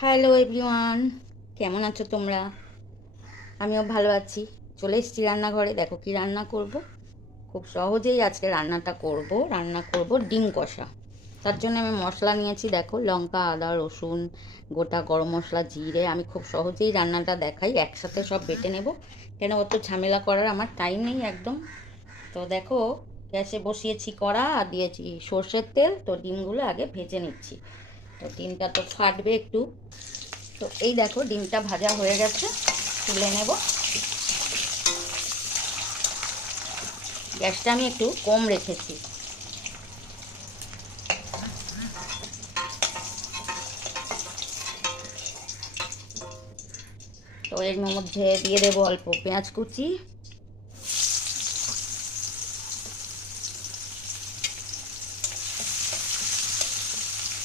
Hello everyone, কেমন আছো তোমরা? আমিও ভালো আছি। চলে এসেছি রান্নাঘরে। দেখো কি রান্না করব। খুব সহজেই আজকে রান্না করব ডিম কষা। তার জন্য আমি মশলা নিয়েছি, দেখো লঙ্কা, আদা, রসুন, গোটা গরম মশলা, জিরে। আমি খুব সহজেই রান্নাটা দেখাই, একসাথে সব বেটে নেব, কেন অত ঝামেলা করার আমার টাইম নেই একদম। তো দেখো, গ্যাসে বসিয়েছি কড়া আর দিয়েছি সর্ষের তেল। তো ডিমগুলো আগে ভেজে নিচ্ছি। তো ডিমটা তো ফাটবে একটু। তো এই দেখো ডিমটা ভাজা হয়ে গেছে, তুলে নেব। গ্যাসটা আমি একটু কম রেখেছি। তো এর মধ্যে দিয়ে দেবো অল্প পেঁয়াজ কুচি,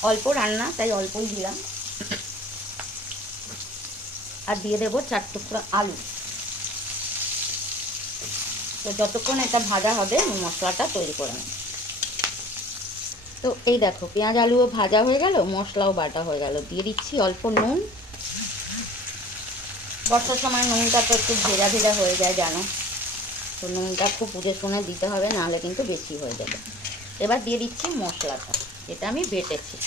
অল্প রান্না তাই অল্পই দিলাম। আর দিয়ে দেবো 4 টুকরো আলু। তো যতক্ষণ এটা ভাজা হবে আমি মশলাটা তৈরি করে নেব। তো এই দেখো পেঁয়াজ আলুও ভাজা হয়ে গেল, মশলাও বাটা হয়ে গেল। দিয়ে দিচ্ছি অল্প নুন। বর্ষার সময় নুনটা তো একটু ভেজা ভেজা হয়ে যায় জানো, তো নুনটা খুব বুঝে শুনে দিতে হবে, নাহলে কিন্তু বেশি হয়ে যাবে। এবার দিয়ে দিচ্ছি মশলাটা, যেটা আমি বেটেছি।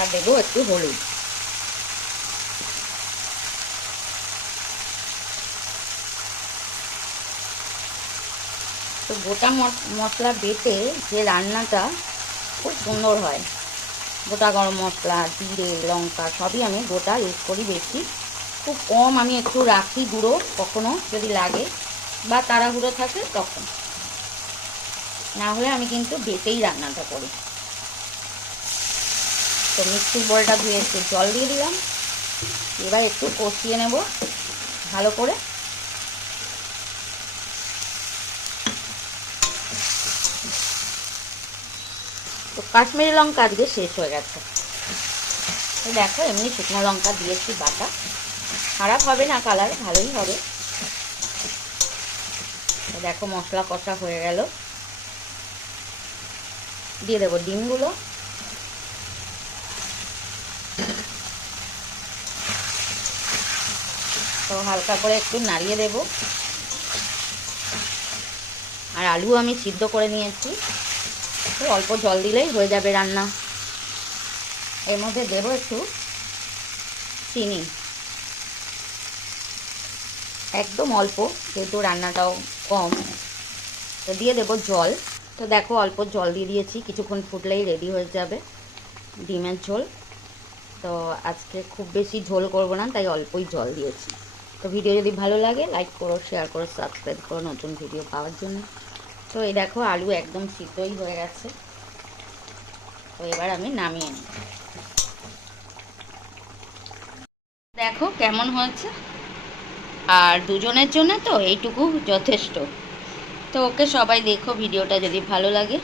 আর দেবো একটু হলুদ। তো গোটা মশলা বেটে যে রান্নাটা খুব সুন্দর হয়। গোটা গরম মশলা, জিরে, লঙ্কা সবই আমি গোটা ইউজ করি বেশি। খুব কম আমি একটু রাখি গুঁড়ো, কখনো যদি লাগে বা তাড়াহুড়ো থাকে তখন। না হলে আমি কিন্তু বেটেই রান্নাটা করি। তো মিক্সির বলটা ধুয়ে একটু জল দিয়ে দিলাম। এবার একটু কষিয়ে নেব ভালো করে। তো কাশ্মীরি লঙ্কা আজকে শেষ হয়ে গেছে। তো দেখো এমনি শুকনো লঙ্কা দিয়েছি বাটা, খারাপ হবে না, কালার ভালোই হবে। তো দেখো মশলা কষা হয়ে গেল, দিয়ে দেবো ডিমগুলো। তো হালকা করে একটু নাড়িয়ে দেব। আর আলু আমি সিদ্ধ করে নিয়েছি, তো অল্প জল দিলেই হয়ে যাবে রান্না। এর মধ্যে দেবো একটু চিনি, একদম অল্প, যেহেতু রান্নাটাও কম। তো দিয়ে দেবো জল। তো দেখো অল্প জল দিয়ে দিয়েছি, কিছুক্ষণ ফুটলেই রেডি হয়ে যাবে ডিমের ঝোল। তো আজকে খুব বেশি ঝোল করব না, তাই অল্পই জল দিয়েছি। তো ভিডিও যদি ভালো লাগে লাইক করো, শেয়ার করো, সাবস্ক্রাইব করো নতুন ভিডিও পাওয়ার জন্য। তো এই দেখো আলু একদম সিদ্ধই হয়ে গেছে। তো এবার আমি নামিয়ে নিই। দেখো কেমন হয়েছে। আর দুজনের জন্য তো এইটুকু যথেষ্ট। তো ওকে সবাই দেখো ভিডিওটা যদি ভালো লাগে।